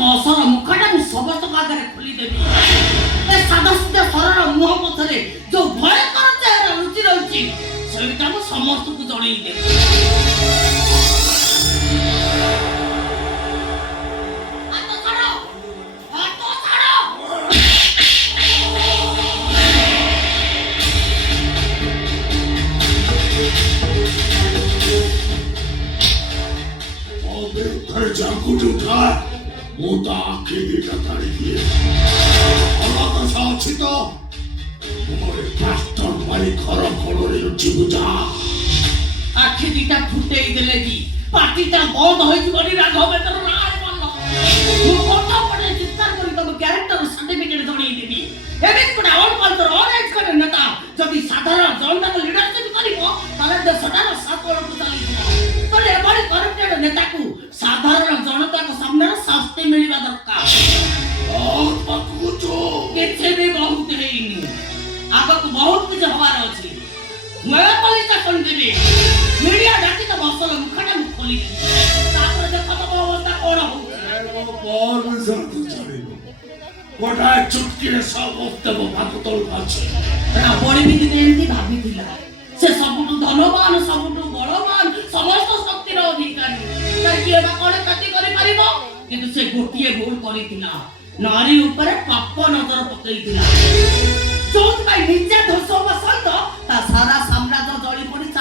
मसर मुखटा समस्त आगे खोलीदेवी सादा सीधा सरल मुह पथरे जो भयंकर चेहरा लुचि रही से समस्त को जनईदेवी। 모다 아키디가 다리기에 아마가 사치다 머리 파스턴 많이 걸어리를 지구자 आखि दीटा फुटेई देले जी पार्टीटा बंद होई जीवनी राघवेंद्र राय बोल मु कोठा पड़े चित्कार करी तब कैरेक्टर सर्टिफिकेट जणई देबी एबे कोडा ऑल कल्चर ऑरेंज करे नेता जदी साधारण जनता को लीडरशिप करिवो ताले देशटा सातोळ को चली तो एबडी करप्टेड नेता को साधारण जनता को सामने शास्ति मिलवा दरकार बहुत पकुचो केथे भी बहुत हेइनी आगक बहुत कुछ हवार अछि मैं पुलिस स्टेशन देबी मीडिया डाकी तो बसल मुखटा मु खोली तापर देखो तो अवस्था कोन हो बहुत विसर तू चलिबो कोठा चुटकी रे सब ओतबो भात तळ আছে रावणी भी दिन एंती भाबिथिला से सबुटु धनवान सबुटु बलवान समस्त शक्तिर अधिकारी तार कि एबा कोन कति करि परिबो किंतु से गोटिए भूल करिथिला नारी ऊपर पाप नजर पकईथिला जोत भाई निजा धसो बसंत ता सारा